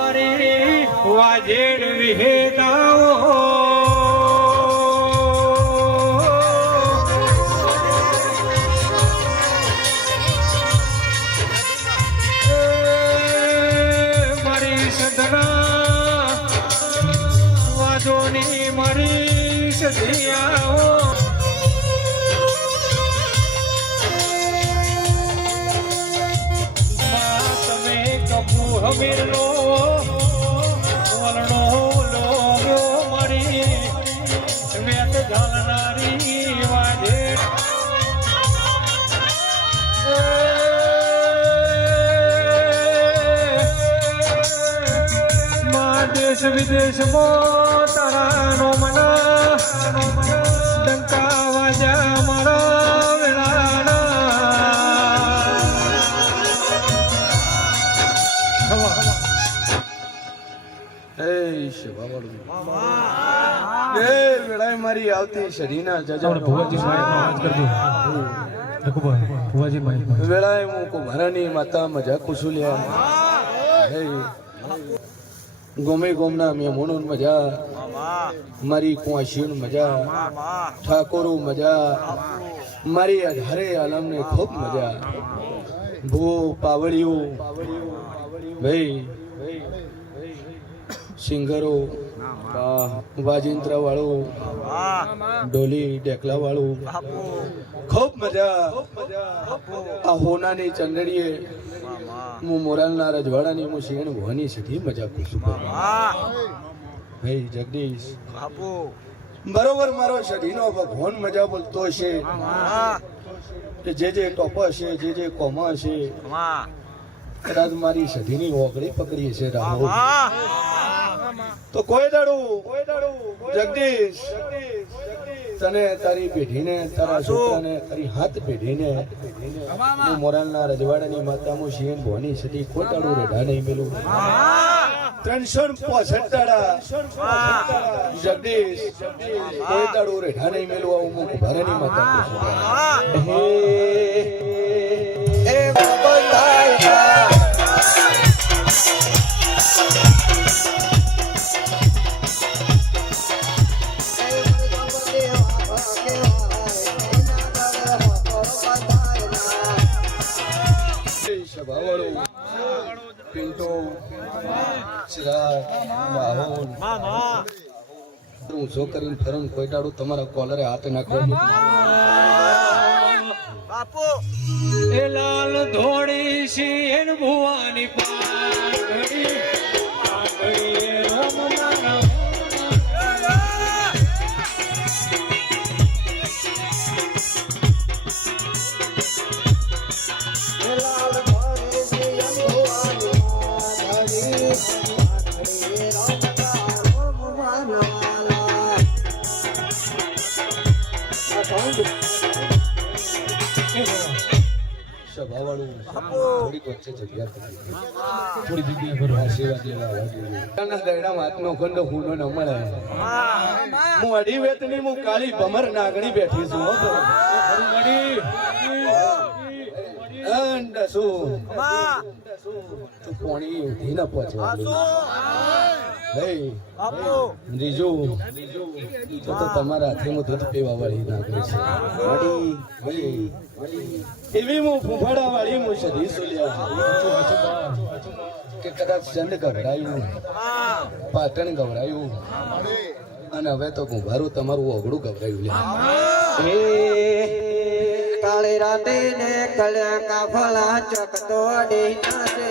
મારી વાજેડ વિહેદાઓ મારી સદના વાદોની મારી સદિયાઓ હમીરનો વલણો લોગ્યો મારી વેત ઝાલનારી વાજે મા દેશ વિદેશમાં તારાનો મના ડંકા વાજા મારા વેળાના મારી આવતી શરીના વેળાએ હું કુંભારાની માતા મજા કુશુલ્યા ગોમે ગોમના મેમોનો મજા મારી કુંવાશીઓ મજા ઠાકોરો મજા મારી અઢારે આલમને ખૂબ મજા ભૂ પાવડિયું ભાઈ સિંગરો વાજિંત્ર વાળું ડોલી ડેકલા વાળું ખૂબ મજા આ હોનાની ચંદડીએ હું મોરાલના રજવાડાની હું શિયણ ભવાની સીધી મજા કુશું ભાઈ જગદીશ બરોબર મારો શરીનો ભગવાન મજા બોલતો હશે કે જે ટોપો હશે જે કોમા હશે કદાચ મારી સધીની ઓગળી પકડી છે રાહો તો કોઈ દાડું જગદીશ તને તારી પેઢીને તારા છોકરાને તારી હાથ પેઢીને હું મોરાલના રજવાડાની માતા હું શિયન ભવાની સતી કોઈ દાડું રેઢા નહીં મેલું 365 દાડા જગદીશ કોઈ દાડું રેઢા નહીં મેલું આવું હું કુંભારાની માતા ઊંચો કરીને ફરન કોઈ દાડું તમારા કોલરે હાથ નાખો બાપુ એ લાલ ધોળી શિયન ભુવાની પાઘડી થોડીક વચ્ચે જગ્યા થોડી જગ્યા આશીર્વાદ લેવા હાથનો ખંડ ફૂલો ન મળે હું અઢી વેતની હું કાળી ભમર નાગણી બેઠી છું તું કોણી ઉઠી ન પહોંચવા રીજુ તો તમારા હાથે હું દૂધ પીવા વાળી નાગણી છે એવી હું ફૂફાડા વાળી હું સધી સુલ્યા કે કદાચ ચંદ ગભરાયું પાટણ ગભરાયું અને હવે તો કુંભારું તમારું ઓગળું ગભરાયું લે કાળી રાતે ને કળ્યા કાફલા ચકતો અડી નાચે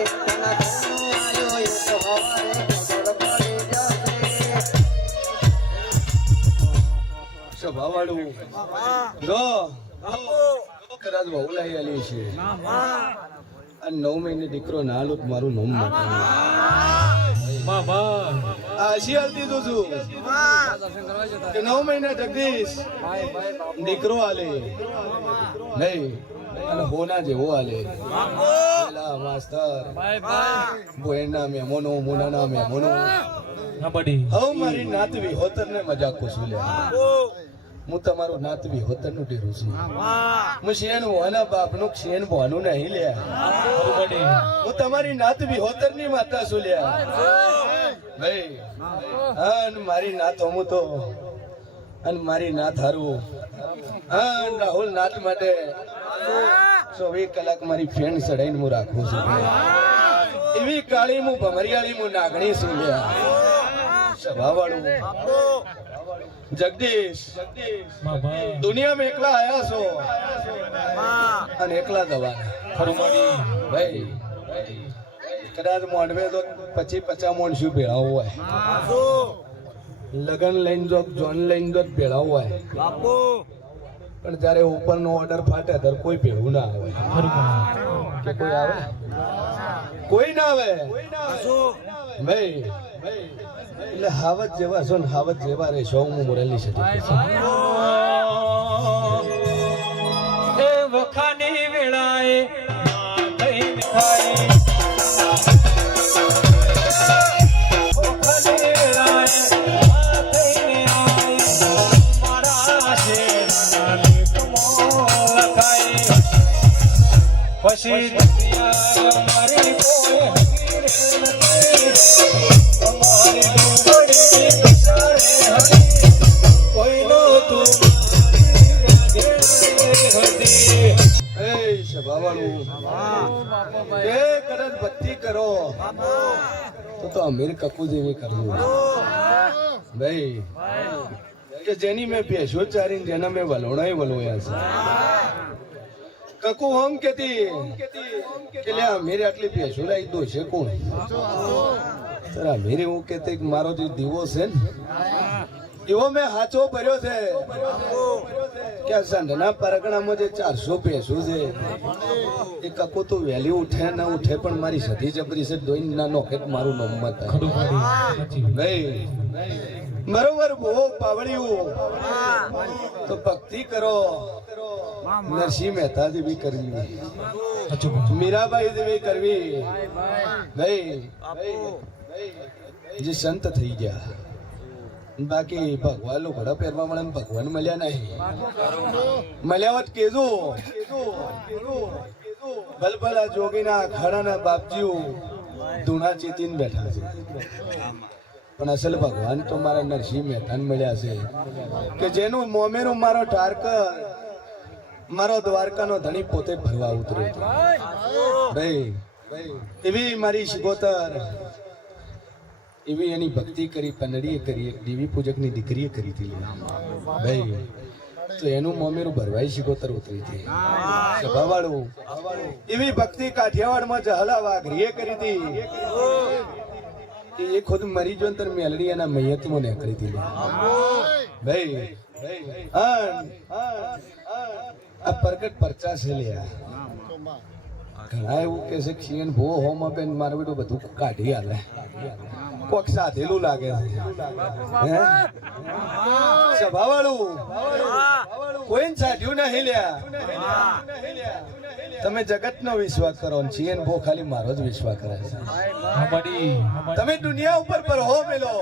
સ્વભાવવાળું કદાચ બહુ લઈ આલી છે અને 9 મહિને દીકરો ના લો મારું નામ આશી હાલતી તું છું કે 9 મહિને જગદીશ દીકરો આલે નહીં અને હોના જેવો આલે માસ્તર બોયના મેમોનો મોનાના મેમોનો હવે મારી નાત વિહોતર ને મજાક કુશુલ્યા હું તમારું નાત વિહોતર નું ડેરું છું હું શેન હોવાના બાપ નું શેન ભવાનું નહીં લ્યા હું તમારી નાત વિહોતર ની માતા છું લ્યા ભાઈ. અને મારી નાત હું તો અને મારી નાત હારું રાહુલ નાથ માટે 24 કલાક મારી ફેન ચડાઈને હું રાખું છું. એવી કાળી હું ભમરિયાળી હું નાગણી છું લ્યા સભાવાળું જગદીશ. દુનિયામાં એકલા આયા છો અને એકલા દવા ભાઈ. કદાચ મોડવે તો 25-50 મોણ શું ભેળા હોય, લગન લઈને જો જોન લઈને જો ભેળા હોય, પણ જયારે ઉપરનો ઓર્ડર ફાટે ત્યારે કોઈ ભેળું ના આવે. કે કોઈ આવે? કોઈ ના આવે ભાઈ. એટલે હાવત જેવા છો ને હાવત જેવા રહેશો. હું મોરેલી છે એ વખાની વેળાએ થઈને થાય વખાની વેળાએ થઈને આય મારા શેરના લેખમો લખાય પછી દુનિયા મારી કોઈ હકીર નથી અમારી ડુંગળી કસારે હતી કોઈનો તું કદાચ ભક્તિ કરો તો અમીર કપૂર જેવી કરવું ભાઈ. કે જેની મેં ભેંસો ચારીને જેના મેં વલોણાય વલોયા છે. કકુ હમ કેતી કે લે અમીર આટલી ભેંસો લાવી દો છે કોણ? સર અમીર એવું કેતી કે મારો જે દીવો છે ને એવો મેં હાચો ભર્યો છે કે સંઢના પરગણામાં જે 400 ભેંસો છે એ કકુ તો વહેલી ઉઠે ના ઉઠે પણ મારી સધી જબરી છે દોઈ ના નોખે મારું નંબર ભાઈ. બરોબર બહુ પાવડિયું તો ભક્તિ કરો. નરસિંહ મહેતા જેવી કરવી, મીરાબાઈ જેવી કરવી ભાઈ. જે સંત થઈ ગયા. બાકી ભગવાન ઘોડા પહેરવા મળે ભગવાન મળ્યા નહીં. મળ્યા હોત કેજો ભલભલા જોગીના અખાડાના બાપજીઓ ધૂણા ચીતીને બેઠા છે, પણ અસલ ભગવાન તો મારા નરસિંહ મહેતાને મળ્યા છે કે જેનું મોમેરું મારો ઠારકર મારો દ્વારકાનો ધણી પોતે ભરવા ઉતર્યો હતો ભાઈ. એવી મારી શિગોતર એવી એની ભક્તિ કરી, પનડીએ કરી, દેવી પૂજકની દીકરીએ કરી હતી ભાઈ. તો એનું મોમેરું ભરવાઈ શિગોતર ઉતરી હતી સભાવાળું. એવી ભક્તિ કાઠિયાવાડમાં જહલા વાઘરીએ કરી હતી. એ ખુદ મરી જો ને મેલડી એના મૈયતમાં નીકળી હતી ભાઈ. આ પ્રગટ પરચા છે લ્યા. ઘણા એવું કે છે ક્ષીણ ભો હોમ આપે મારું બેટું બધું કાઢી હાલે. કોક સાધેલું લાગે છે સભાવાળું. કોઈ સાધ્યું નહીં લ્યા. તમે જગત નો વિશ્વાસ કરો ને ક્ષીણ ભો ખાલી મારો જ વિશ્વાસ કરે છે. તમે દુનિયા ઉપર પર હો મેલો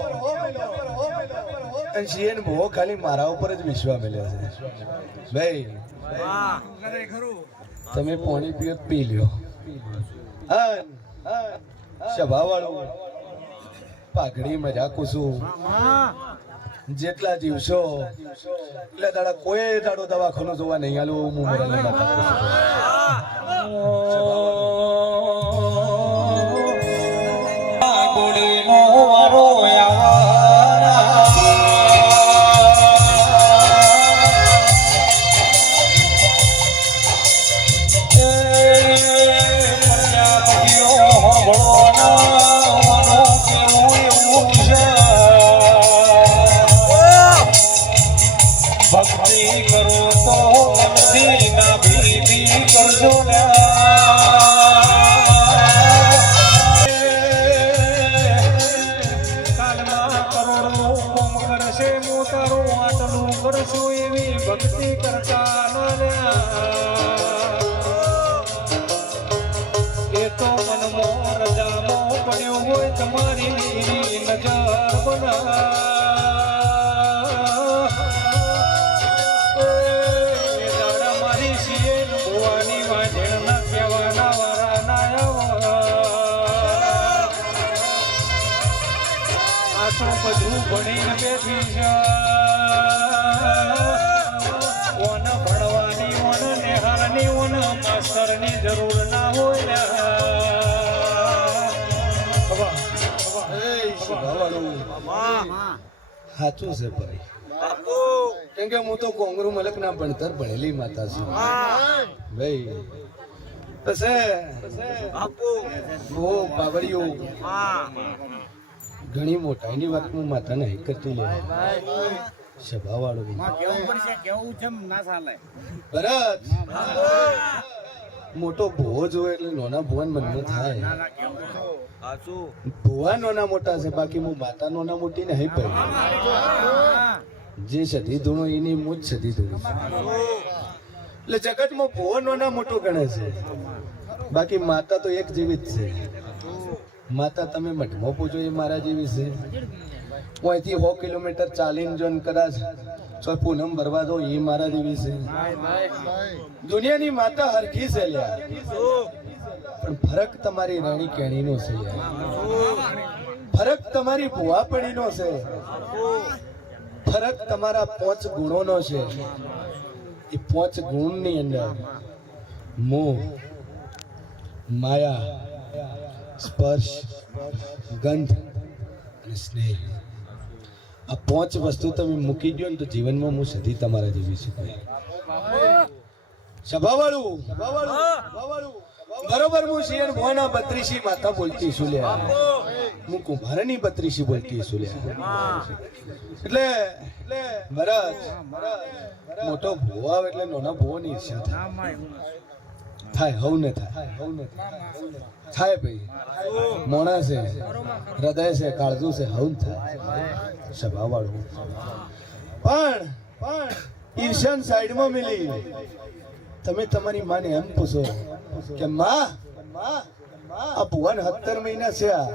ક્ષીણ ભો ખાલી મારા ઉપર જ વિશ્વાસ મેલ્યો છે ભાઈ. તમે પાણી પીઓ પી લ્યો. સભાવાળું પાઘડી મજા કુસું જેટલા દિવસો એટલે દાડા કોઈ દાડો દવાખાનું જોવા નહીં આલું. હું ભક્તિ કરો તો મનથી ના ભીતી કરજો કાલના કરોડનું કોમ કરશે હું તારું આટલું કરશું એવી ભક્તિ કરતા એ તો મનમાં રજામાં પડ્યો હોય તમારી નજર બના. મારી શિયેન ભુવાની વાજણ ના કહેવાના વારા ના તો બધું ભણીને બેઠી છે ઓન ભણવાની ઓન નિહાળની ઓન માસ્તરની જરૂર ના હોય સાચું છે ભાઈ કેમ કે હું તો કોંગરુ મલક ના ભણતર ભણેલી માતા છું ભાઈ બહુ બાબરીઓ ઘણી મોટાઈની વાત હું માતા નહીં કરતી લે સભા વાળો ભરત મોટો ભૂવો જોવે એટલે નાના ભુવન મનમાં થાય ભુવા નાના મોટા છે બાકી હું માતા નાના મોટી નહીં પડી જે સધી ધૂણો એની મુજ સધી ધૂણો એટલે જગતમાં ભુવો નાના મોટું ગણે છે બાકી માતા તો એક જેવી જ છે માતા તમે મઠમાં પૂછો એ મારા જેવી છે અહીંથી 100 કિલોમીટર ચાલીને જોન કદાચ તો પૂનમ ભરવા દો એ મારા જેવી છે દુનિયાની માતા હરખી છે લ્યા પણ ફરક તમારી રાણી કેણીનો છે ફરક તમારી ભુવાપણીનો છે ફરક તમારા 5 ગુણોનો છે એ 5 ગુણની અંદર મોહ માયા સ્પર્શ ગંધ અને સ્નેહ આ 5 વસ્તુ તમે મૂકી દો ને તો જીવનમાં હું સધી તમારા જેવી છું સભાવાળું બરોબર હું શિયર ભોના 32 માતા બોલતી છું લે હું કુંભારની 32 બોલતી છું લે એટલે ભરત મોટો ભૂવો આવે એટલે નાનો ભૂવો ની ઈર્ષા થાય હવ ને થાય ભાઈ મોણા છે હૃદય છે કાળજું છે હવ થાય સભા વાળું પણ ઈર્ષાન સાઈડમાં મિલી તમે તમારી માને એમ પૂછો કે માં આ ભુવન 17 મહિના છે આ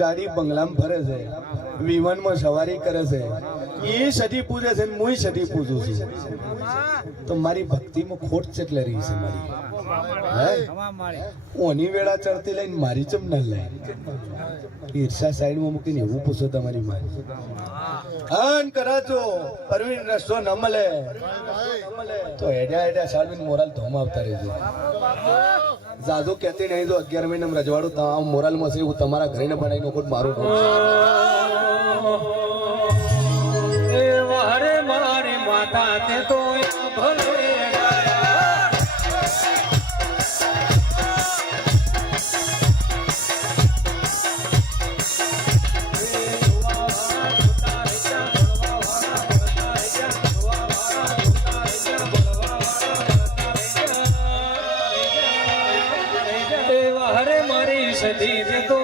ગાડી બંગલામાં ફરે છે વિમાનમાં સવારી કરે છે એ સધી પૂજે છે ને હું સધી પૂજું છું તો મારી ભક્તિમાં ખોટ ચેટલે રહી છે મારી ઓની વેળા ચડતી લઈને મારી ચમ ના લઈ ઈર્ષા સાઈડમાં મૂકીને એવું પૂછો તમારી મારી હાન કરાજો પરવીન રસ્તો ન મળે તો હેડ્યા સાડવીન મોરાલ ધોમ આવતા રહેજો જાદુ કહેતી નહીં તો 11 મહિના રજવાડું તમામ મોરાલમાં છે હું તમારા ઘરે ને બનાવી નાખું મારું એ વારે મારી માતા તે તો ભલે સધી રે તો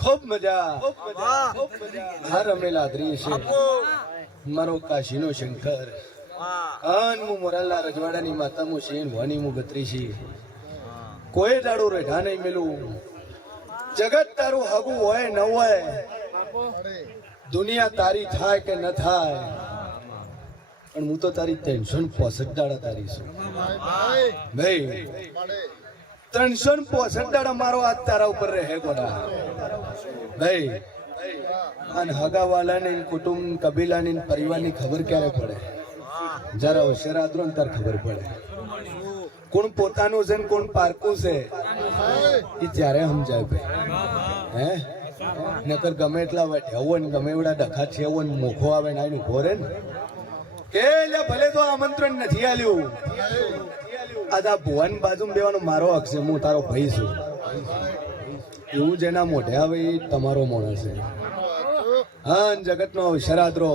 ખૂબ મજા હા રમેલા દ્રી છે મારો કાશીનો શંકર અન હું મોરાલના રજવાડાની માતા હું શેન વાની હું બત્રીસી કોઈ દાડો રેઢા નહીં મેલું જગત તારું હગું હોય ન હોય દુનિયા તારી થાય કે ન થાય પણ હું તો તારી 365 દાડા તારી છું ભાઈ 365 દાડા મારો હાથ તારા ઉપર રહે ગોડા ભાઈ અને હગાવાલાને કુટુંબ કબીલાની પરિવારની ખબર ક્યારે પડે જરા હોશિયાર ને તાર ખબર પડે કોણ પોતાનું છે ને કોણ પારકું છે એ ત્યારે સમજાય ભાઈ હે નકર ગમે એટલા વઠ્યા હોય ને ગમે એવડા ડખા છે હોય ને મોખો આવે ને આનું ઘોરે ને કે ભલે તો આમંત્રણ નથી આલ્યું આજ આ ભુવન બાજુ બેવાનો મારો હક છે હું તારો ભાઈ છું એવું જેના મોઢે આવે એ તમારો માણસ છે હા જગતનો શરાદરો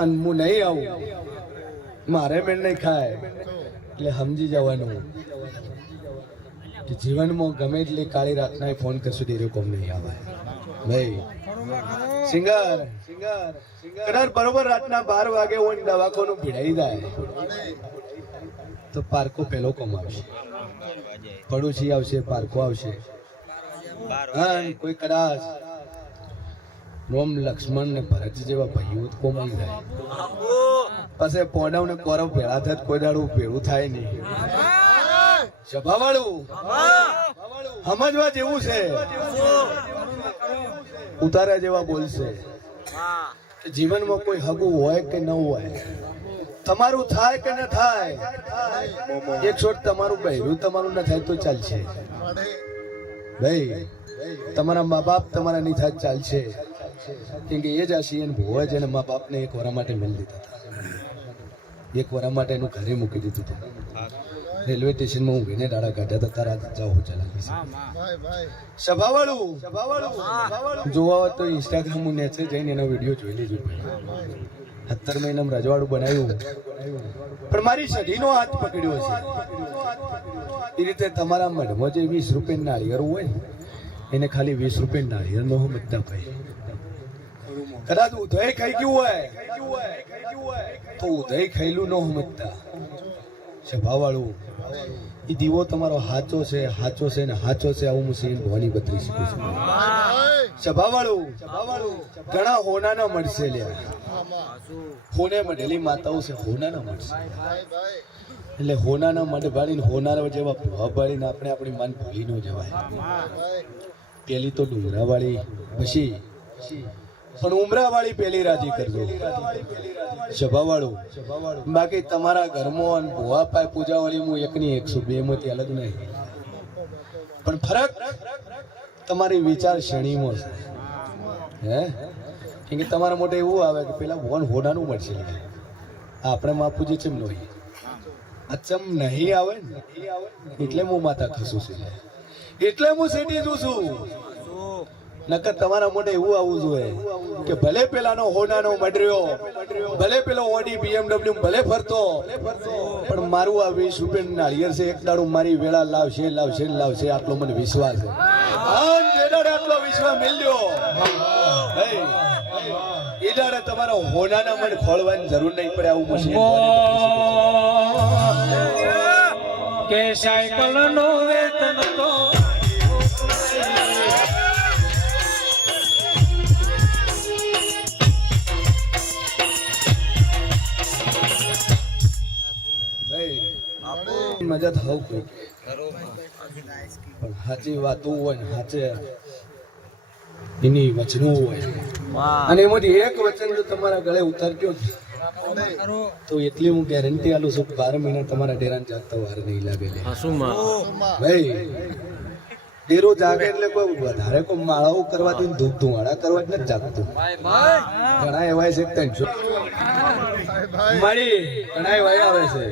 અને હું નહીં આવું મારે મેળ નહીં ખાય એટલે સમજી જવાનું કે જીવનમાં ગમે એટલી કાળી રાતના ફોન કરશું દેરો કોમ નહીં આવે ભાઈ સિંગર કદાચ બરોબર રાતના 12 વાગે હોય દવાખાનું ભીડાઈ જાય તો પારકો પેલો કોમ આવશે પડોશી આવશે પારકો આવશે હા કોઈ કદાચ રોમ લક્ષ્મણ ને ભરત જેવા ભાઈઓ તો કોમાઈ જાય પછી પોડાવ ને કોરવ ભેળા થાય કોઈ દાડું ભેળું થાય નહીં સભાવાળું સમજવા જેવું છે ઉતારા જેવા બોલશે જીવનમાં કોઈ હગું હોય કે ન હોય તમારું થાય કે ન થાય એક છોડ તમારું બહેરું તમારું ન થાય તો ચાલશે ભાઈ તમારા મા બાપ તમારા નહીં થાય ચાલશે કેમ કે એ જ આ સિયન ભોય જેને મા બાપને એક વરા માટે મેળ દીધા હતા એક વરા માટે એનું ઘરે મૂકી દીધું હતું રેલવે સ્ટેશનમાં ઊંઘીને દાડા કાઢ્યા હતા તારા જાઓ ચલાવી સભાવાળું જોવા હોય તો ઇન્સ્ટાગ્રામ નેચે જઈને એનો વિડીયો જોઈ લેજો 17 મહિનામાં રજવાડું બનાવ્યું પણ મારી સઢીનો હાથ પકડ્યો છે એ રીતે તમારા મઢમાં જે 20 રૂપિયા નાળિયેર હોય ને એને ખાલી 20 રૂપિયા નાળિયેર નો મતલબ ભાઈ કદાચ ઉદય ખાઈ ગયું હોય તો ઉદય ખાયેલું ન સમજતા સભાવાળું એ દીવો તમારો હાચો છે ને હાચો છે આવું હું સિંહ ભવાની બત્રી શકું છું સભાવાળું ઘણા હોનાના મળશે લ્યા હોને મળેલી માતાઓ છે હોનાના મળશે એટલે હોનાના મઢ ભાળીને હોનારા જેવા ભવા ભાળીને આપણે આપણી માન ભૂલી ન જવાય પેલી તો ડુંગરા વાળી પછી પણ ઉમરા વાળી પેલી રાજી કરજો સભાવાળું બાકી તમારા ઘરમાં ભુવા પાય પૂજા વાળી હું એકની 102 માંથી અલગ નહીં પણ ફરક તમારી વિચાર શ્રેણીમાં છે હે કેમ કે તમારા મોટે એવું આવે કે પેલા ભગવાન હોડાનું મળશે આપણે માપુજી ચેમ નહીં અચમ નહીં આવે ને એટલે હું માતા ખસું છું એટલે હું સેટી જઉં છું નકર તમારા મોઢે એવું આવવું જોઈએ કે ભલે પેલાનો હોનાનો મડર્યો ભલે પેલો ઓડી BMW ભલે ફરતો પણ મારું આ 20 રૂપિયાનું નાળિયેર છે એક દાડું મારી વેળા લાવશે આટલો મને વિશ્વાસ છે આન જે દાડે આટલો વિશ્વાસ મળ્યો એ દાડે તમારો હોનાના મન ખોળવાની જરૂર નહીં પડે આવું મશીન કે સાયકલ નો વેતન તો મજા થાવ કોઈ પણ સાચી વાતો હોય ને સાચે એની વચનો હોય અને એમાંથી એક વચન જો તમારા ગળે ઉતરજો તો એટલી હું ગેરંટી આલું છું 12 મહિના તમારા ડેરાને જાગતા વાર નહીં લાગે ભાઈ ડેરો જાગે એટલે કોઈ વધારે કોઈ માળાઓ કરવાથી ધૂપ ધુવાડા કરવા જ નથી જાગતું ઘણા એવા છે મારી ઘણા એવા આવે છે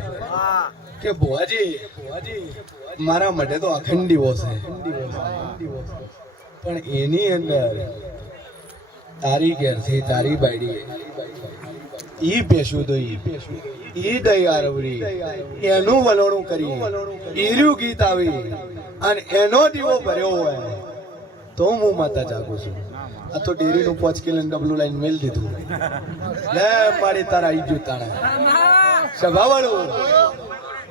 કે ભુવાજી મારા માટે તો અખંડ દીવો છે પણ એની અંદર તારી ઘેરથી તારી બાયડી ઈ પેશું તો ઈ દઈ આરવરી એનું વલોણું કરી ઈર્યું ગીત આવી અને એનો દીવો ભર્યો હોય તો હું માતા જાગું છું આ તો ડેરીનું 5 કિલો ડબલું લાઈન મેલ દીધું લે મારી તારા ઈ જૂતાણા સભાવાળું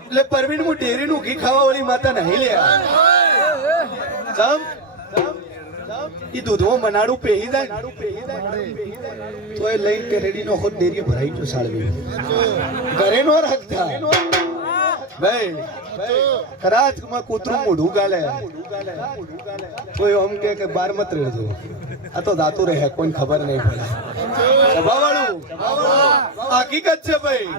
એટલે પરવીન હું ડેરીનું ઘી ખાવા વાળી માતા નહીં લ્યા એ દૂધમાં મનાડું પેહી જાય તો એ લઈ કે રેડી નો ખોટ ડેરી ભરાઈ ગયો સાળવી ઘરે નો રાખતા ભાઈ કદાચ કૂતરું મોઢું ગાલે કોઈ આમ કે બાર મત રહેજો આ તો દાતું રહે કોઈ ખબર નહીં પડે હકીકત છે ભાઈ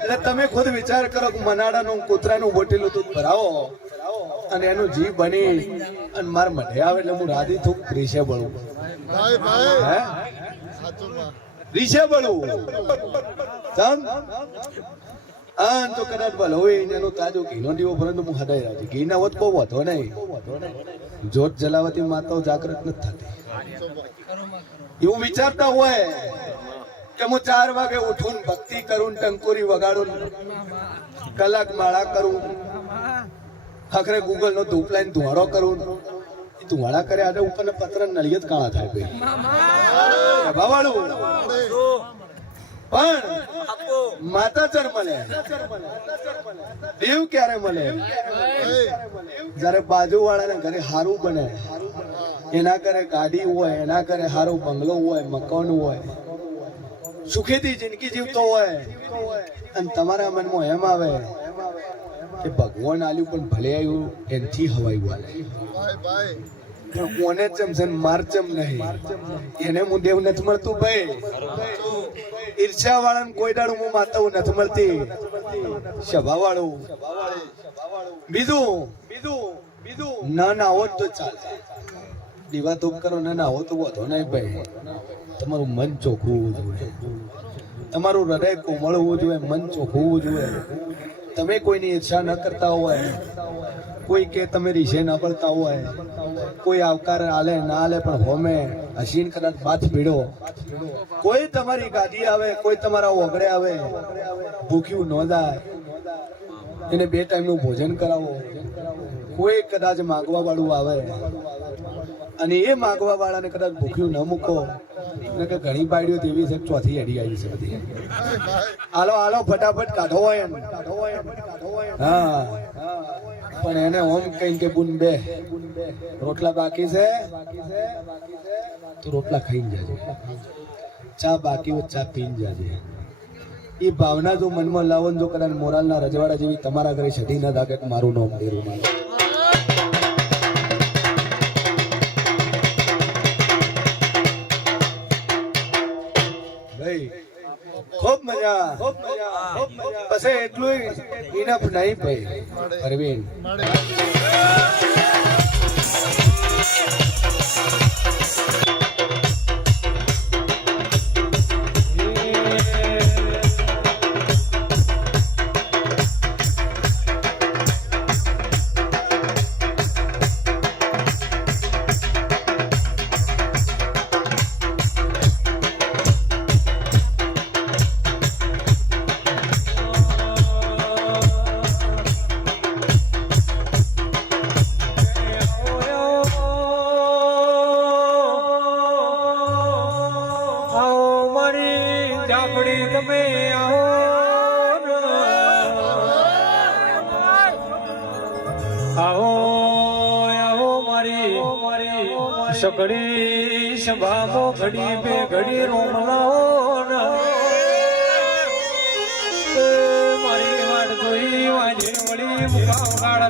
એટલે તમે ખુદ વિચાર કરો કે મનાડાનું કૂતરાનું બોટેલું દૂધ ભરાવો અને એનું જીવ બની અને માર મઢે આવે એટલે હું રાધી થૂક રીસે બળું રીસે બળું આન તો કદાચ ભલ હોય એનો તાજો ઘીનો દીવો પરંતુ હું હદાઈ રાજી ઘી ના હોત બહુ વધો નહીં જોત જલાવતી માતાઓ જાગૃત નથી થતી એવું વિચારતા હોય કે હું 4 વાગે ઉઠું ભક્તિ કરું ટંકોરી વગાડું કલાક માળા કરું આખરે ગૂગલ નો ધૂપ લાઈન ધુવાડો કરું ધુવાડા કરે આને ઉપર પત્ર નળિયત કાણા થાય ભાઈ બાવાળું પણ માતાચર મળે, દેવ ક્યારે મળે? જયારે બાજુ વાળાના ઘરે હારું બને, એના ઘરે ગાડી હોય, એના ઘરે હારો બંગલો હોય, મકાન હોય, સુખેથી જિંદગી જીવતો હોય, અને તમારા મનમાં એમ આવે કે ભગવાન આલ્યું પણ ભલે આવ્યું એનથી હવાયું આલે, કોને ચમ છે માર ચમ નહીં, એને હું દેવ નથી મળતું ભાઈ. ઈર્ષ્યા વાળાને કોઈ દાડું હું માતાઓ નથી મળતી, સભા વાળું. બીજું ના ના હોત તો ચાલે, દીવા ધૂપ કરો, ના હો તો વધો નહીં ભાઈ. તમારું મન ચોખ્ખું હોવું જોઈએ, તમારું હૃદય કોમળ હોવું જોઈએ, મન ચોખ્ખું હોવું જોઈએ. તમે કોઈની ઈર્ષા ન કરતા હોય, કોઈ કે તમે રીસે ન પડતા હોય, કોઈ આવકાર આલે ના આલે પણ હોમે હસીન કદાચ બાથ ભીડો, કોઈ તમારી ગાડી આવે, કોઈ તમારા ઓગળે આવે, ભૂખ્યું ન જાય, એને 2 ટાઈમનું ભોજન કરાવો. કોઈ કદાચ માગવા વાળું આવે અને એ માગવા વાળાને કદાચ ભૂખ્યું ન મૂકો, કે ઘણી બાયડીઓ તેવી છે ચોથી અડી આવી છે બધી. હાલો હાલો ફટાફટ કાઢો હોય એમ. હા, પણ એને ઓમ કઈ કે બુન બે રોટલા બાકી છે તો રોટલા ખાઈને જાજે, ચા બાકી હોય ચા પીને જાજે. એ ભાવના જો મનમાં લાવો, જો કદાચ મોરાલના રજવાડા જેવી તમારા ઘરે છઠી ના લાગે કે મારું નામ ડેરું માં ખૂબ મજા. પછી એટલું ઇનફ નહીં ભાઈ અરવિંદ. સઘડી સભામો ઘડી બે ઘડી રોમલાઓ મારી વાટ જોઈ વાજી વળી મુકાવ ગાળ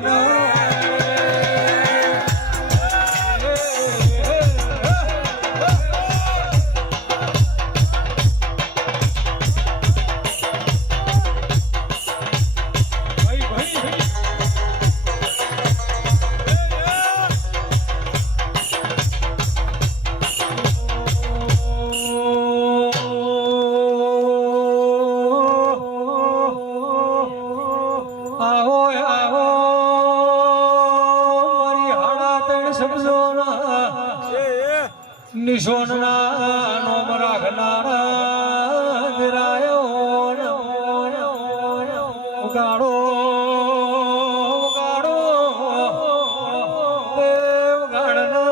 નિશોનના નોમ રાખનારા વિરાયો ઉગાડો ઉગાડો દેવ ગાડનો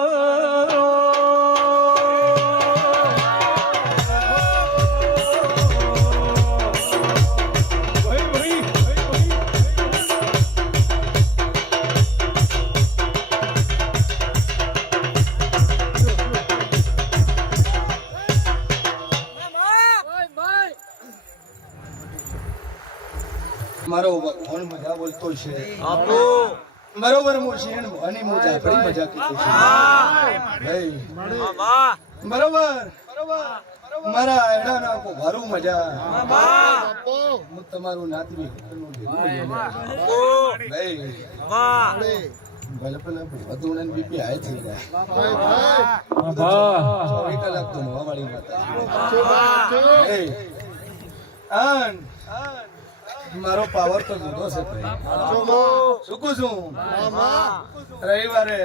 મારો ભગવાન મજા બોલતો છે બરોબર. મુશિયન ભવાની મજા પડી મજા કીધી છે ભાઈ બરોબર. મારા એડાના કો ભારું મજા હું તમારું નાતવી ભાઈ ભલે ભલે બધું ને બીપી હાઈ થઈ જાય 24 કલાક તો નવા વાળી માતા મારો પાવર તો જુદો છે શું કહું છું. રવિવારે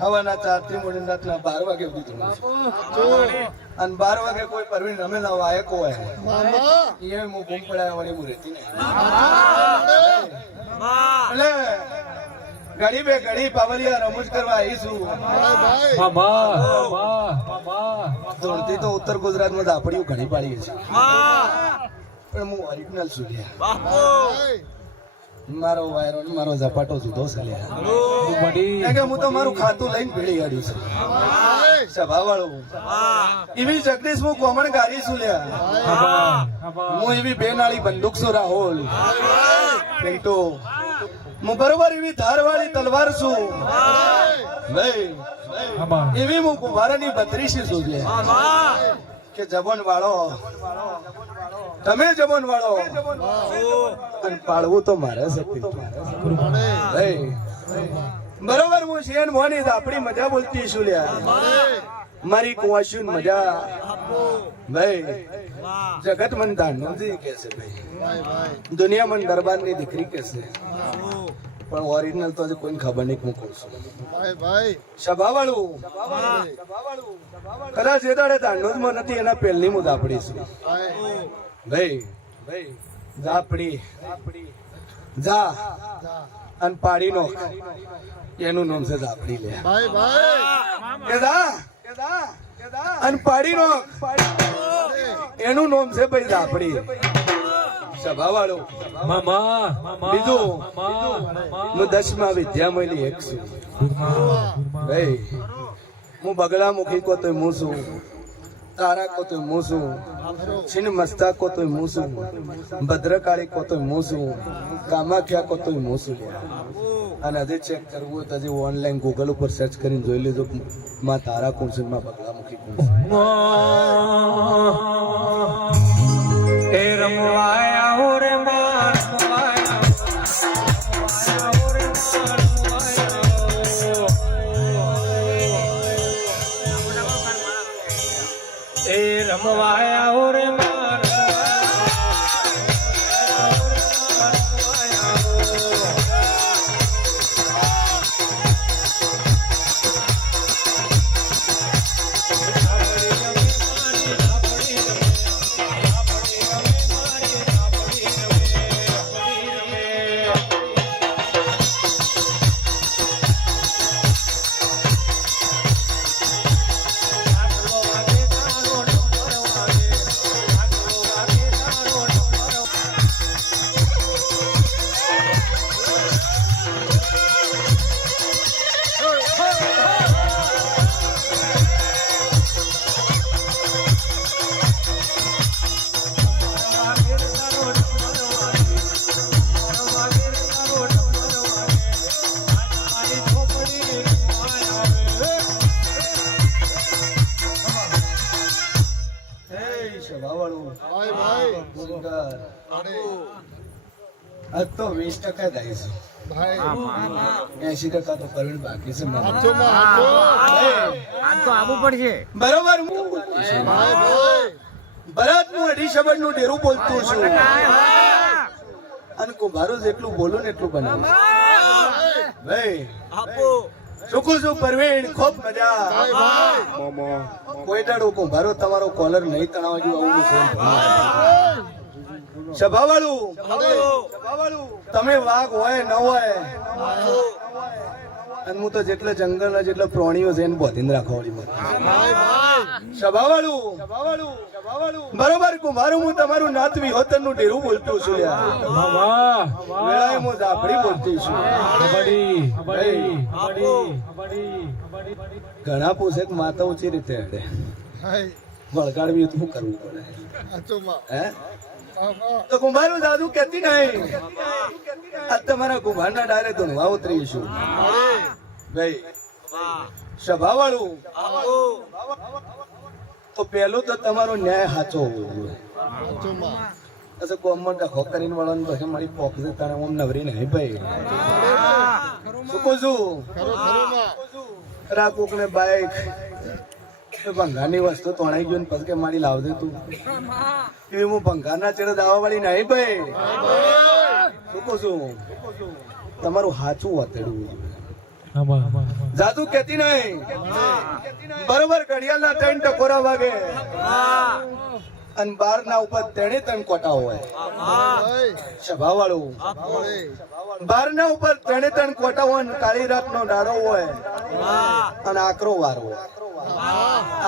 હવાના 4 થી મોડી રાતના 12 વાગે સુધી અને 12 વાગે કોઈ પરવીન રમે ના વાયક હોય એ હું બૂમ પડાયા વાળી હું રહેતી નહીં એટલે ઘડી બે ઘડી પાવલિયા રમૂજ કરવા આવીશું. દોડતી તો ઉત્તર ગુજરાતમાં દાપડીઓ ઘણી પાડીએ છીએ પણ હું ઓરિજિનલ છું લ્યા. મારો વાયરો ને મારો ઝપાટો જુદો છે લ્યા. કારણ કે હું તો મારું ખાતું લઈને ભેળી ગાડી છું. સભાવાળો એવી જગદીશ હું કોમણ ગાડી છું લ્યા. હું એવી બેનાળી બંદૂક છું રાહુલ. પિન્ટુ હું બરોબર એવી ધારવાળી તલવાર છું ભાઈ. એવી હું કુંભારાની બત્રીસી છું લ્યા. કે જબન વાળો તમે જબન વાળો અને પાળવું તો મારે શક્તિ બરોબર. હું શેન મોની આપણી મજા બોલતી છું લ્યા. મારી કુંવાશી મજા ભાઈ. જગત મન દાનોજી કે છે ભાઈ. દુનિયા મન દરબારની દીકરી કે છે. પણ ઓરિજિનલ તો હજી કોઈને ખબર નહીં હું કોણ છું. સભાવાળું કદાચ એ દાડે દાંડોદમાં નથી એના પહેલની હું દાપડી છું ભાઈ. દાપડી જા અને પાડી નો એનું નામ છે દાપડી લે. કે જા અને પાડી નો એનું નામ છે ભાઈ દાપડી. સભાવાળો બીજું હું 10મા વિદ્યામયની એક છું ભાઈ. હું બગલા મુખી કો તો હું છું. તારા કો તો હું છું. છીન મસ્તા કો તો હું છું. ભદ્રકાળી કો તો હું છું. કામાખ્યા કો તો હું છું. અને હજી ચેક કરવું હોય તો હજી ઓનલાઈન ગૂગલ ઉપર સર્ચ કરીને જોઈ લેજો માં તારા કોણ છે માં બગલા મુખી કોણ છે. એ રમવાયા હો રે માન એ રમવાયા હો રે માન તો 20% દાઈશું 80% તો કરવું બાકી છે બરોબર. ભરત નું 2.5 શબ્દ નું ડેરું બોલતું છું અને કુંભારો જેટલું બોલું ને એટલું બનાવું ભાઈ. સુખું છું પરવીણ ખૂબ મજા. કોઈ દાડો કુંભારો તમારો કોલર નહીં તણાવ આવું છે. સભાવાળું તમે વાઘ હોય ન હોય અને હું તો જેટલા જંગલ જેટલા પ્રાણીઓ છે એને બોધીને રાખવાળી સભાવાળું બરોબર. કુંભારું હું તમારું નાથ વિહોતર નું ડેરું બોલતું છું. હું ઝાપડી બોલતી છું. ઘણા પૂછે માતા ઊંચી રીતે હડે વળગાડવી શું કરવું પડે હે. તો કુંભારું દાદુ કેતી નહીં આ તમારા કુંભારના ડાયરે ધૂણવા ઉતરીશું ભાઈ. સભાવાળું તો પેલું તો તમારો ન્યાય સાચો હોવો જોઈએ. કોમમાં ડખો કરીને વળવાનું પછી મારી પોકસે તારે ઓમ નવરી નહીં ભાઈ. શું કહું છું કોક ને બાઈક ભંગારની વસ્તુ તોડાઈ ગયું પછી કે મારી લાવજે તું એવી હું ભંગારના ચેડે દાવા વાળી નહીં ભાઈ. શું કહું છું તમારું સાચું વાતેડવું જાદુ કેતી નહીં બરોબર. ઘડિયાળના 3 ટકોરા વાગે અને 12 ના ઉપર 3 કોટા હોય. સભાવાળું 12 ના ઉપર 3 કોટા હોય. કાળી રાત નો દાડો હોય અને આકરો વાર હોય.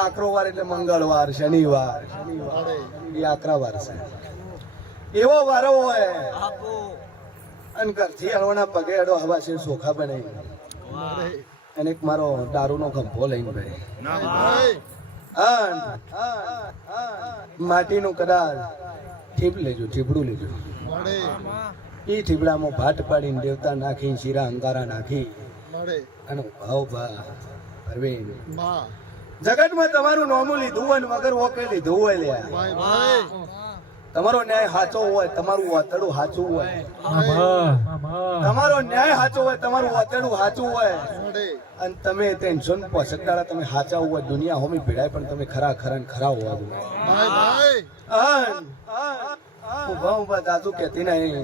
આકરો વાર એટલે મંગળવાર શનિવાર એ આકરા વાર છે. એવો વારો હોય અને ઘરથી હળવાના પગે અડો હવા છે સોખા બનાવી અને એક મારો દારૂનો ગંભો લઈને ભાઈ માટીનું કદાચ ઠીપ લેજો ઠીપડું લેજો એ ઠીપડામાં ભાટ પાડીને દેવતા નાખી શીરા અંગારા નાખી અને ભાવ ભા અરવિંદ જગતમાં તમારું નોમું લીધું હોય ને વગર ઓકે લીધું હોય લ્યા તમારો ન્યાય સાચો હોય તમારું વાતડું સાચું હોય તમારો ન્યાય સાચો હોય તમારું વાતડું સાચું હોય અને તમે ટેન્શન પસકડાળા તમે સાચા હોય દુનિયા હોમી ભેડાય પણ તમે ખરા ખરા ને ખરા હોવા ઉભા ઉભા દાદુ કહેતી નહીં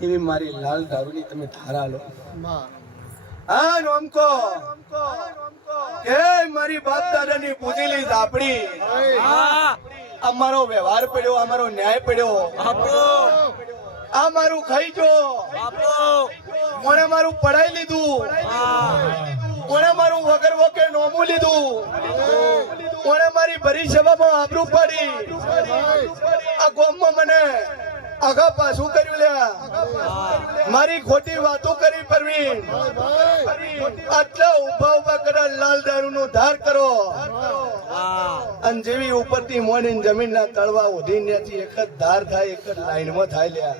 એવી મારી લાલ દારૂની તમે ધારા લો હા નોમકો કે મારી બાપ દાદાની પૂજેલી ઝાપડી અમારો વ્યવહાર પડ્યો અમારો ન્યાય પડ્યો આ મારું ખાઈ જો કોણે મારું પડાઈ લીધું કોણે મારું વગર વકે નોમું લીધું કોણે મારી ભરી સભામાં આબરૂ પાડી આ ગોમમાં મને આગા પાછું કર્યું લ્યા મારી ખોટી વાતો કરી પરવીન આટલા ઉભા ઉભા કદાચ લાલ દારૂ નો ધાર કરો અને જેવી ઉપરથી મોડીને જમીનના તળવા ઉધી ત્યાંથી એક જ ધાર થાય એક જ લાઈનમાં થાય લ્યા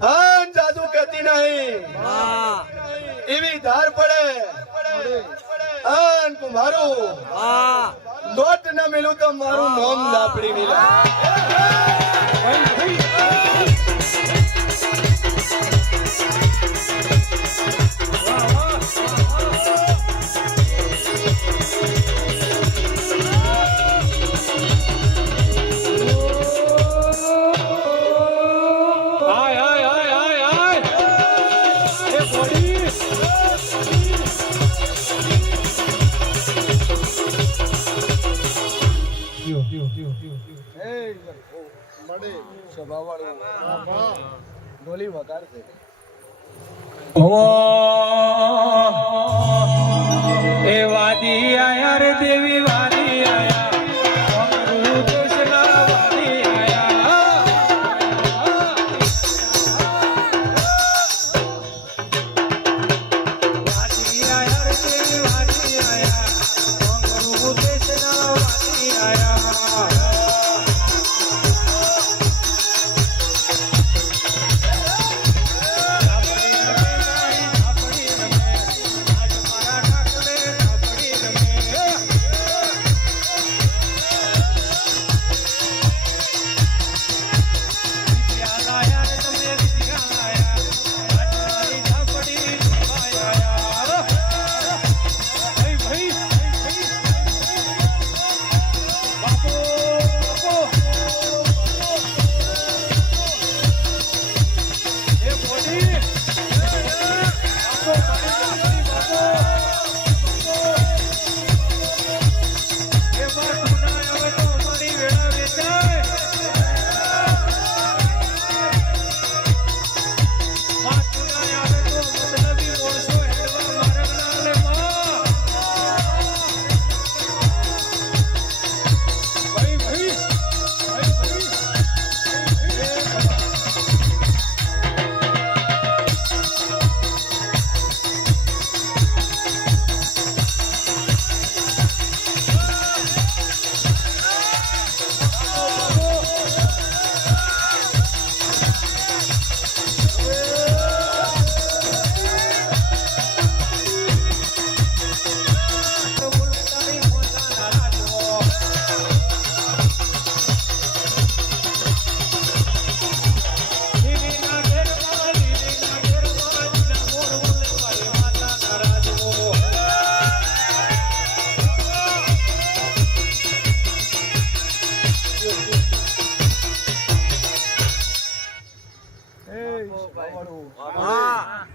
હા જાદુ કહેતી નહીં એવી ધાર પડે મારું લોટ ના મેલું તો મારું નોમ લાપડી મિલા ગોલી વગાડ છે એ વાદી આયા રે દેવી વાદી આયા અમૃત દેશના વાદી આયા વાદી આયા રે દેવી વાદી આયા અમૃત દેશના વાદી આયા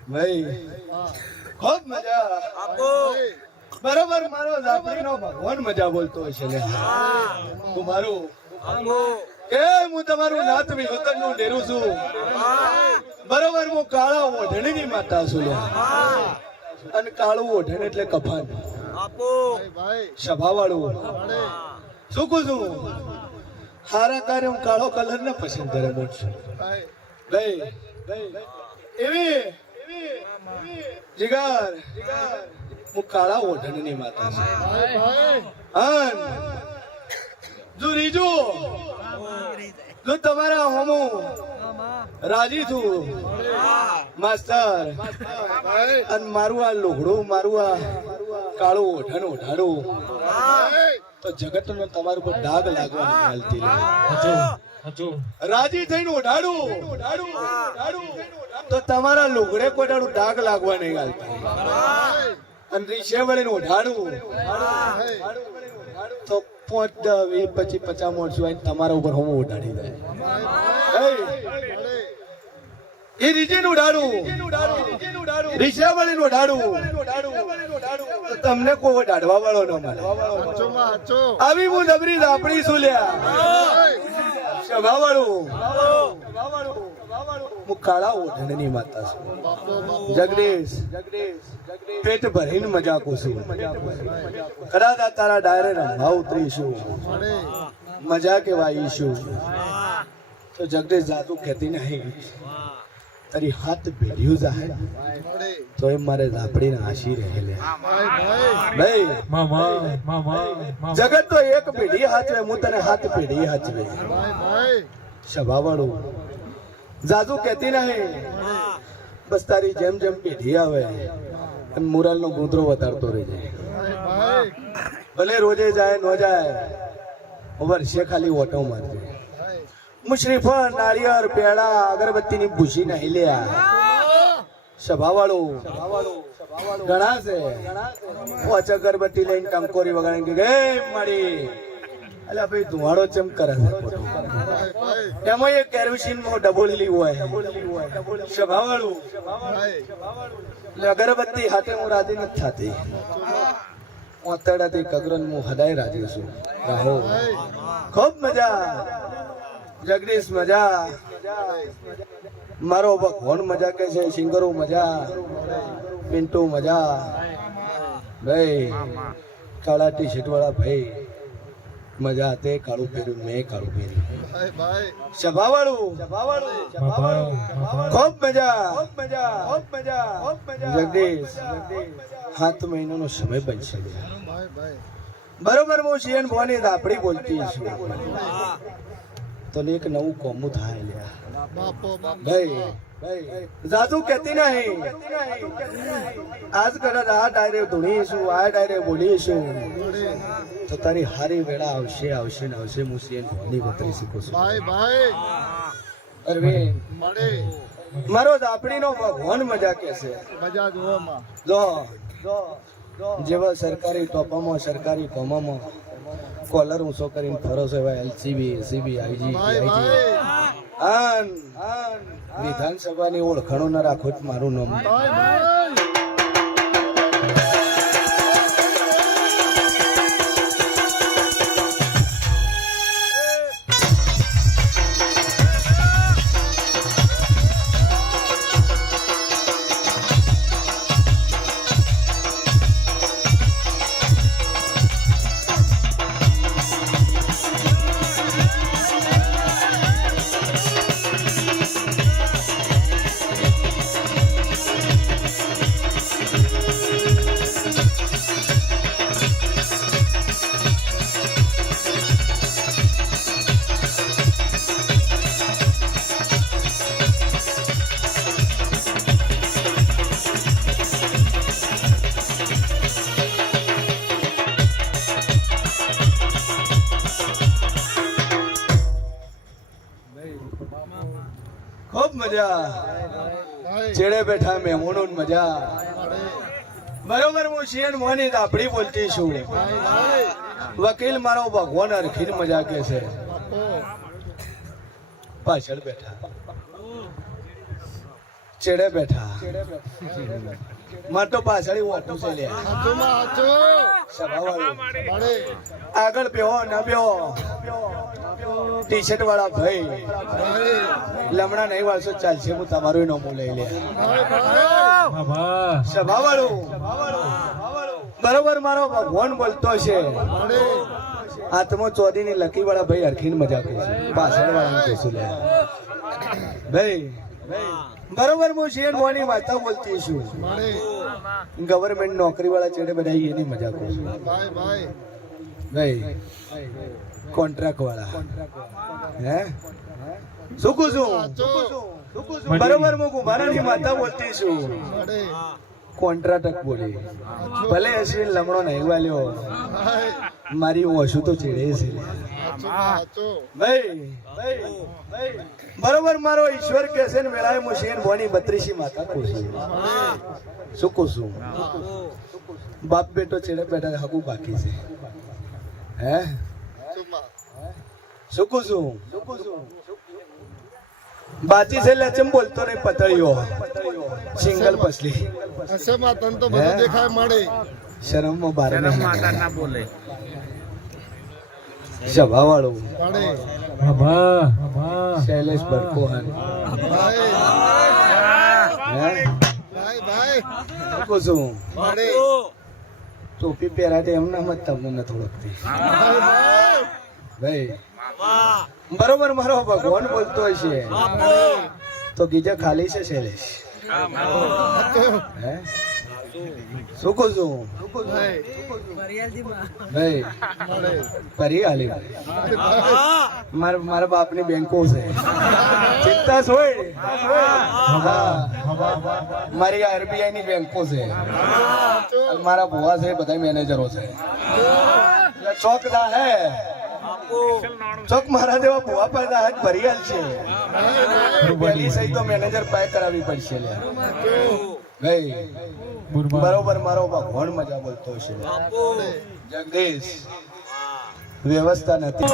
ભાઈ ખૂબ મજા બરોબર મારો ઝાપડીનો ભગવાન મજા બોલતો હશે લે તું મારું કે હું તમારું નાથ વિલોતન નું ડેરું છું બરોબર હું કાળા ઓઢણીની માતા છું લે અને કાળું ઓઢણ એટલે કફન સભા વાળું શું કહું છું હારા કાર્ય હું કાળો કલર ને પસંદ કરે મોટશું ભાઈ એવી જીગર હું કાળા ઓઢણની માતા છું અન જો રીજો જો તમારા હોમો રાજી છું માસ્ટર અને મારું આ લુગડું મારું આ કાળું ઓઢણ ઓઢાડું તો જગત નો તમારું પર ડાઘ લાગવાની હાલતી રાજી થઈને ઓઢાડું તો તમારા લુગડે કોટાડું ડાઘ લાગવા નહીં હાલતી અને રીશે વળીને ઓઢાડું તો 5 10 20 25 50 મોરસું આવીને તમારા ઉપર હું ઓઢાડી જાય એ રીજેનું ઉડાડું રીશે વળીને ઓઢાડું તો તમને કોઈ ઓઢાડવા વાળો ન મળે આવી હું જબરી આપણી શું લ્યા સભાવાળું હું કાળા ઓઢણની માતા છું જગદીશ પેટ ભરીને મજાકું છું કદાચ આ તારા ડાયરે રંભા ઉતરીશું મજા કેવાઈશું તો જગદીશ જાતું કહેતી નહીં તારી હાથ ભેડ્યું જાય તો એ મારે ઝાપડીને આશી રહેલે જગત તો એક પેઢી હાચવે હું તને હાથ પેઢી હાચવે સભાવાળું જાજુ કહેતી નહીં બસ તારી જેમ જેમ પેઢી આવે અને મુરાલ નો ગુંદરો વધારતો રહી જાય ભલે રોજે જાય ન જાય વર્ષે ખાલી ઓટો મારજે મુશરીફા નાળિયેર પેડા અગરબત્તી ની ભૂસી નહીં લ્યા સભાવાળું ઘણા છે પોચ અગરબત્તી લઈને કંકોરી વગાડીને કે મારી અલ્યા ભાઈ ધુવાડો ચમ કરે છે એમાં એ કેરોસીન માં ડબોળેલી હોય સભાવાળું એટલે અગરબત્તી હાથે હું રાજી નથી થતી ઓતડાથી કગરન હું હદાય રાજી છું રાહો ખૂબ મજા જગદીશ મજા મારો ભગવાન મજા કે છે સિંગરો મજા પિન્ટુ મજા ભાઈ કાળા ટી શર્ટ વાળા ભાઈ મજા તે કાળું પહેર્યું મેં કાળું પહેર્યું સભાવાળું ખૂબ મજા જગદીશ 7 મહિનાનો સમય બનશે બરોબર હું શિયન ભવાની આપણી બોલતી છું તો એક નવું કોમું થાય લ્યા ભાઈ જાજુ કહેતી નહીં આજ કદાચ આ ડાયરે ધૂણીશું આ ડાયરે બોલીશું તો તારી હારી વેળા આવશે આવશે ને આવશે હું શિયન ભવાની વતરી શીખું છું અરવિંદ મારો આપણીનો ભગવાન મજા કે છે મજા જોવામાં જો જેવા સરકારી ટોપામાં સરકારી કોમામાં કોલર ઊંચો કરીને ફરો છો એવા એલસીબી એસીબી આઈજી આન વિધાનસભાની ઓળખાણો ના રાખો મારું નામ ખૂબ મજા ચેડે બેઠા મહેમાનો મજા બરોબર હું શિયન મોની આપણી બોલતી છું વકીલ મારો ભગવાન અરખીન મજા કે છે પાછળ બેઠા ચેડે બેઠા માર તો પાછળ ઓટું છે લે આગળ બેહો ના બેહો ટી શર્ટ વાળા ભાઈ લમણા નહીં વાળશો ચાલશે હું તમારું નોમું લઈ લે સભાવાળું બરોબર મારો ભગવાન બોલતો છે આત્મો ચોદીની લકી વાળા ભાઈ હરખીને મજા કરે છે પાછળ વાળાને કહેશું લે ભાઈ બરોબર હું શેર મોની વાર્તા બોલતી છું ગવર્મેન્ટ નોકરી વાળા ચેડે બધા એની મજા કરું છું ભાઈ કોન્ટ્રાક્ટ વાળા હે શું કહું છું બરોબર હું કુંભારાની માતા બોલતી છું કોન્ટ્રાક્ટ બોલી ભલે અશ્વિન લમણો નહીં વાલ્યો મારી ઓછું તો ચેડે છે ભાઈ બરોબર મારો ઈશ્વર કે છે ને વેળાએ હું શેર ભવાની 32 માતા કહું છું શું કહું છું બાપ બેટો ચેડે બેઠા હકુ બાકી છે હે શું કહું છું બાજી છે લચમ બોલતો રે પતળીઓ સિંગલ પસલી હસેમાં તન તો બધું દેખાય મળે શરમ માં બાર ના બોલે સભા વાળો મળે શૈલેષ બરકોહન ભાઈ હે ભાઈ શું છું મળે ટોપી પહેરાટે એમના મત તમને નથી ઓળખતી ભાઈ બરોબર મારો ભગવાન બોલતો હશે તો ગીજા ખાલી છે શૈલેષ હે શું કહું છું ભાઈ ફરી હાલી મારા બાપની બેંકો છે ચિંતા હોય મારી આરબીઆઈ ની બેંકો છે અને મારા ભુવા છે બધા મેનેજરો છે ચોકદા હે ચોક મારા જેવા ભુવા પેદા હાથ ભરી હાલ છે પહેલી સહી તો મેનેજર પાય કરાવવી પડશે ભાઈ બરોબર મારો ભગવાન મજા બોલતો છે જગદીશ વ્યવસ્થા નથી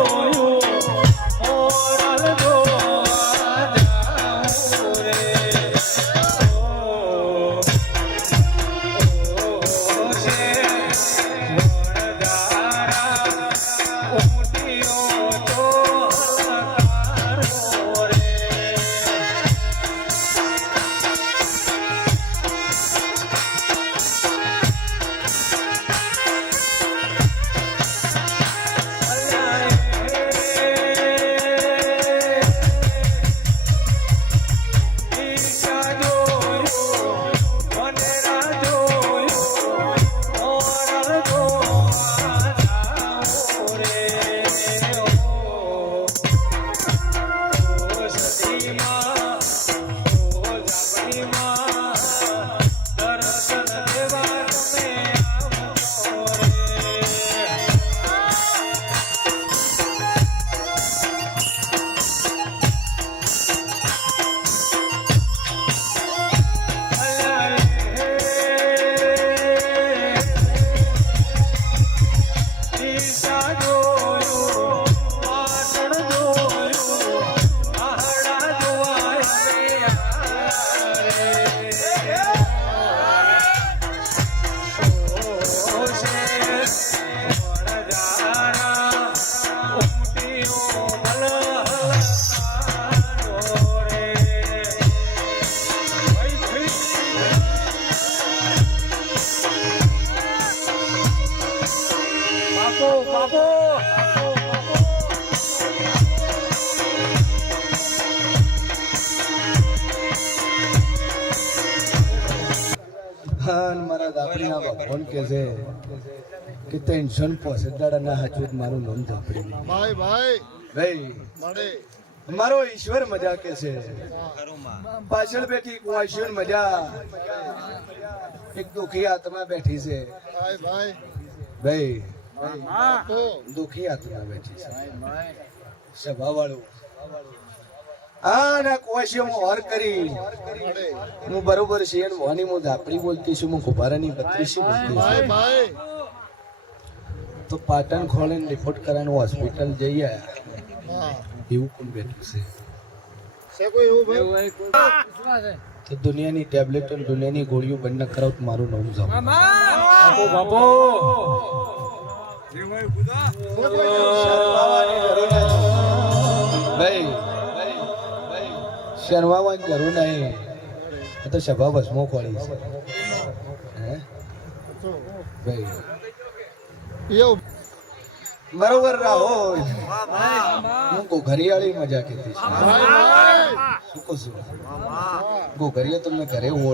મારા દાપડીના ભગવાન કે છે કે ટેન્શન પોસેદાડાના હાચું મારું નામ દાપડી ભાઈ ભાઈ ભાઈ મળે મારો ઈશ્વર મજા કે છે પાછળ બેઠી કુંવાશીઓની મજા એક દુખી આત્મા બેઠી છે ભાઈ ભાઈ તો દુખી આત્મા બેઠી છે સભા વાળું આના કુંવાશીઓમાં ઓર કરી મળે હું બરોબર છે એમ વાની હું દાપડી બોલતી છું હું કુભારાની 32 બોલતી ભાઈ છું ભાઈ તો પાટણ ખોલીને રિપોર્ટ કરાવવાનું હોસ્પિટલ જઈ આયા હા એવું કોણ બેઠું છે છે કોઈ એવું ભાઈ તો દુનિયાની ટેબ્લેટ અને દુનિયાની ગોળીઓ બંધ કરાવ તો મારું નામ જાવ બાપો ભાઈ શરમાવાની જરૂર નહીં આ તો સભા ભસ્મો ખોળી છે હે છું ભાઈ એવું બરોબર રહો હું ઘરિયાળી મજા કીધી છે ભાઈ ભાઈ શું કહું છું ઘરિયા તમને ઘરે હોવો